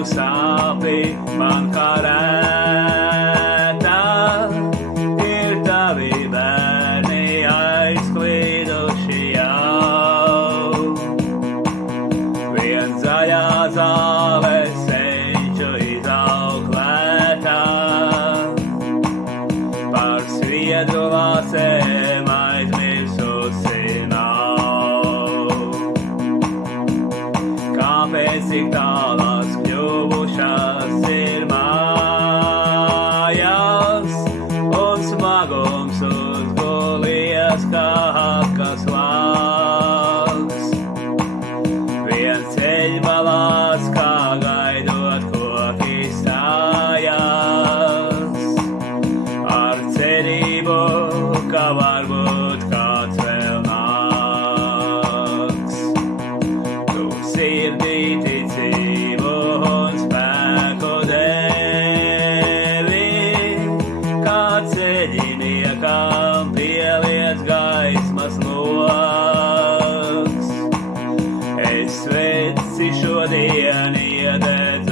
tu sāpi man kā rēta, ir tavi bērni aizkliduši jau. Vien zaļā zāle senču izaug lētā, par sviedru lācēm aizmirsusi nav. Kāpēc tik tālās kļuvušas ir mājas, un smagums uzgulies kā kas lauks. Viens ceļmalās, kā gaidot koki stājās, ar cerību, ka varbūt kāds vēl nāks. Tu sirdī ticību un spēku devi, kā ceļiniekam pieliec gaismas loks. Es sveci šodien iededzu